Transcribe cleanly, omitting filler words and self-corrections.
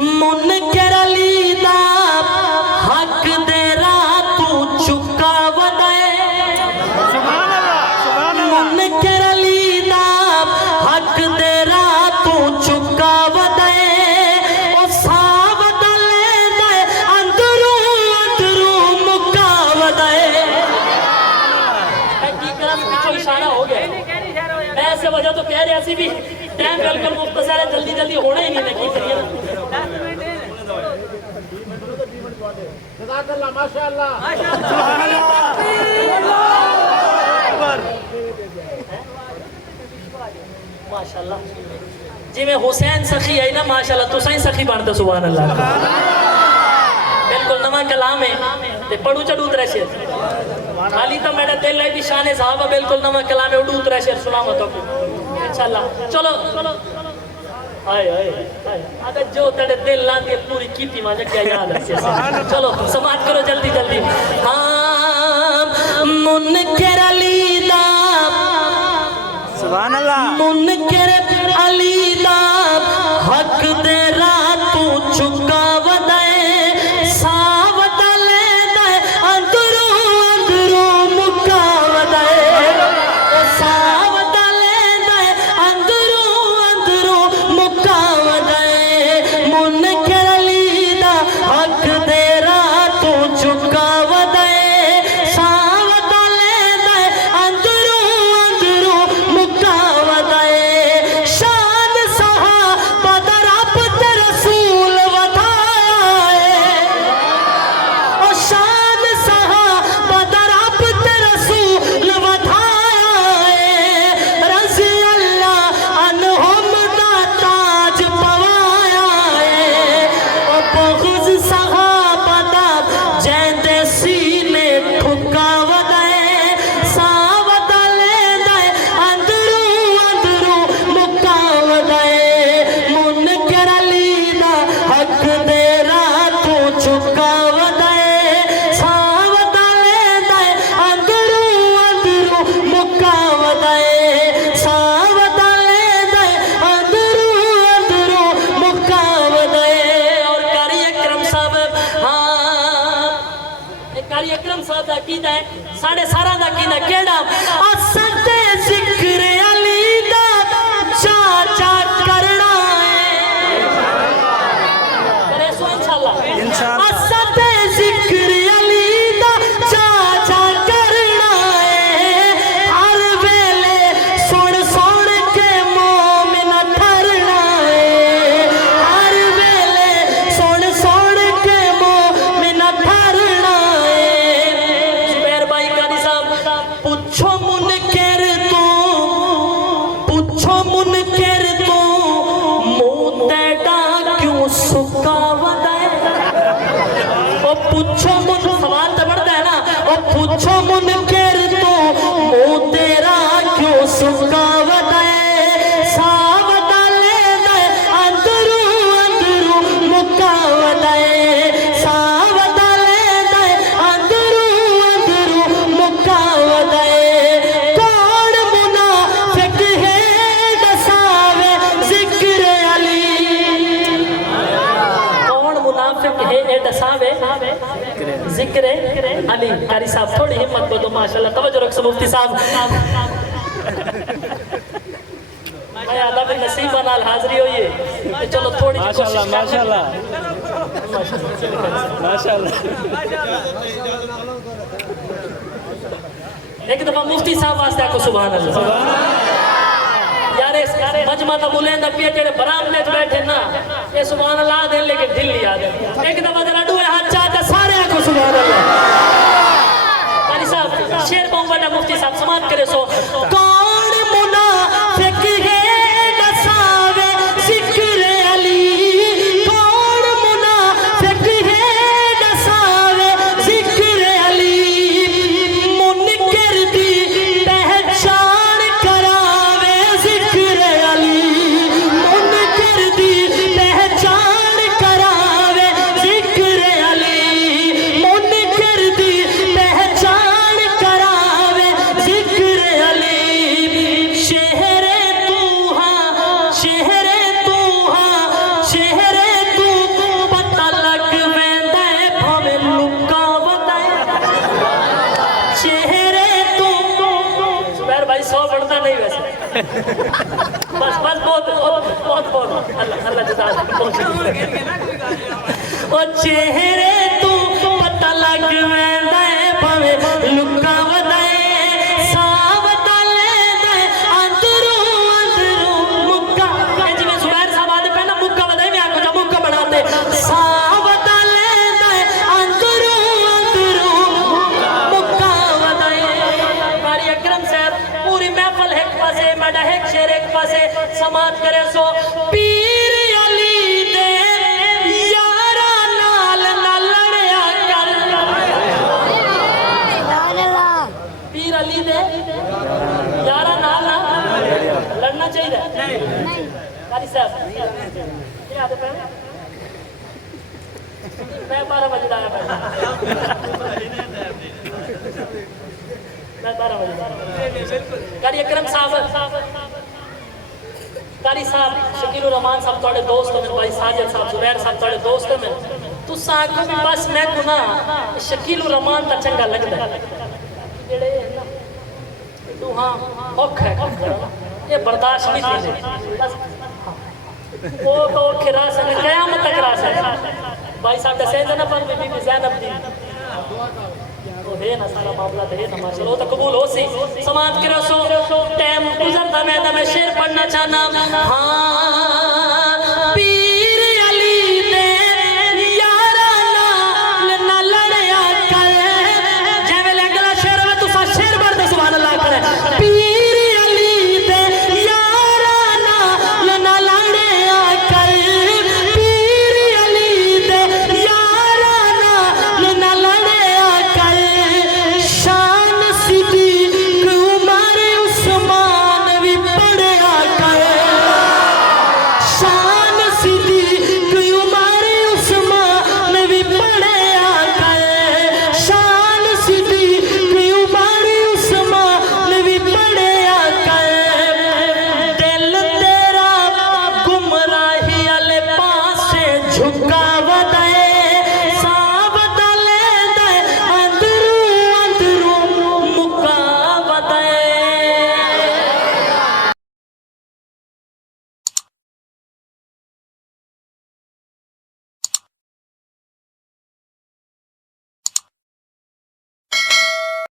मुनकर अली दा हक दे तू चुका वदे मुनकर अली दा हक दे तू चुका वदे ओ सावद ले दे अंदरू अंदरू मुका वदे की करम पीछे इशारा हो गया मैं ऐसे वजह तो कह रहा सी भी टाइम बिल्कुल मुख्तसर है जल्दी जल्दी होना ही नहीं की करिए माशाअल्लाह माशाअल्लाह जी मैं हुसैन सखी आई ना माशाअल्लाह तो सही सखी बनता सुभान अल्लाह बिल्कुल नवा कलाम है ते पढ़ू चढ़ू तरह शेर खाली तो मेरा दिल है कि शान साहब बिल्कुल नवा कलाम है उड़ू तरह शेर सुनाओ तो इंशाअल्लाह चलो चलो आए आए अगर जो तेरे दिल ला के पूरी कीती मां क्या याद है चलो समाप्त करो जल्दी जल्दी हाँ मुनकर अली दा सुभान अल्लाह मुनकर अली दा हक दे तू चुका वदे सावद ले दे अंदरू अंदरू मुका वदे ओ सावद ले दे अंदरू अंदरू मुका वदे मुनकर अली दा हक दे तू चुका वदे सावद ले दे अंदरू अंदरू मुका वदे शान सहाबा दा रब ते रसूल वधाया है ओ शान सहाबा दा रब ते रसूल वधाया है रज़ी अल्लाह अनहुम दा ताज पवाया है ओ बुग़्ज़ सहाबा दा जैंदे सीने ठुका वदे सावद ले दे अंदरू अंदरू मुका वदे मुनकर अली दा हक दे तू चुका वदे सावद ले दे अंदरू अंदरू मुका वदे सावद ले दे अंदरू अंदरू मुका वदे और कारी अकरम साहब हाँ कारी अकरम साहब दा कीदा है साढ़े सारा दा कीदा केड़ा असते जिक्र अली दा चाचा करना है करे सो इंशाअल्लाह असते जिक्र अली दा चाचा करना है हर वेले सुन सुन के मोमिन ठरना है हर वेले सुन सुन के मोमिन ठरना है जुबैर भाई कादी साहब पूछो मुनकर तू मुंह तेरा क्यों सुका वदे ओ पूछो मुन सवाल तो बढ़ता है ना ओ पूछो मुनकर तू मुंह तेरा क्यों सुका वदे सावद ले दे अंदरू अंदरू मुका वदे सावद ले दे अंदरू अंदरू मुका वदे कौन मुनाफिक है दसावे जिक्र अली कौन मुनाफिक है ए दसावे जिक्र अली कारी साहब थोड़ी हिम्मत को दो माशाल्लाह तवज्जो रख मुफ्ती साहब मैं आदा भी नसीब नाल हाजिरी हुई है तो चलो थोड़ी माशाल्लाह माशाल्लाह माशाल्लाह एक दफा मुफ्ती साहब वास्ते आको सुभान अल्लाह यार मजमा तो बुलेंदा पिया जेड़े बरामदे च बैठे ना ये सुभान अल्लाह दे लेके दिल याद है एक दफा जरा दुए हाथ चाहते सारे आको सुभान अल्लाह कारी साहब शेर बहुत बड़ा मुफ्ती साहब समाप्त करे सो कौन मुनाफिक है दसावे जिक्र अली कौन मुनाफिक है दसावे जिक्र अली मुनकर दी पहचान करावे जिक्र अली मुनकर दी पहचान करावे जिक्र अली मुनकर दी पहचान करावे जिक्र अली बस बस बहुत बहुत बहुत अल्लाह अल्लाह जज़ा ओ चेहरे तू पता लग वेंदा भावे लुका वदाए साव तले दे अंदरों अंदरों मुक्का जिवें जुबैर साहब आदे पे ना मुक्का वदाए मैं आखो जा मुक्का बना दे साव तले दे अंदरों अंदरों मुक्का वदाए कारी अकरम साहब पूरी महफिल एक पासे मैडा एक शेर एक पासे समात करे सो पीर अली दे यारा नाल ना लड़या कर पीर अली दे यारा नाल ना लड़ना चाहिए नहीं कारी साहब ये आदे पे मैं 12 बजे आया मैं 12 बजे कारी अकरम साहब कारी साहब शकील उर रहमान साहब थोड़े दोस्त में भाई साजिद साहब जुबैर साहब थोड़े दोस्त में तू साको भी बस मैं को ना शकील उर रहमान दा चंगा लगदा जेड़े ना तू हां औख है ये बर्दाश्त नहीं थी बस वो तो खिरा से कयामत तक रास है भाई साहब दसे ना पर बीबी ज़ैनब दी तो है ना सारा मामला तो है ना माशाल्लाह तो कबूल हो सी समाज के रसो टाइम गुजरता मैं शेर पढ़ना चाहना हाँ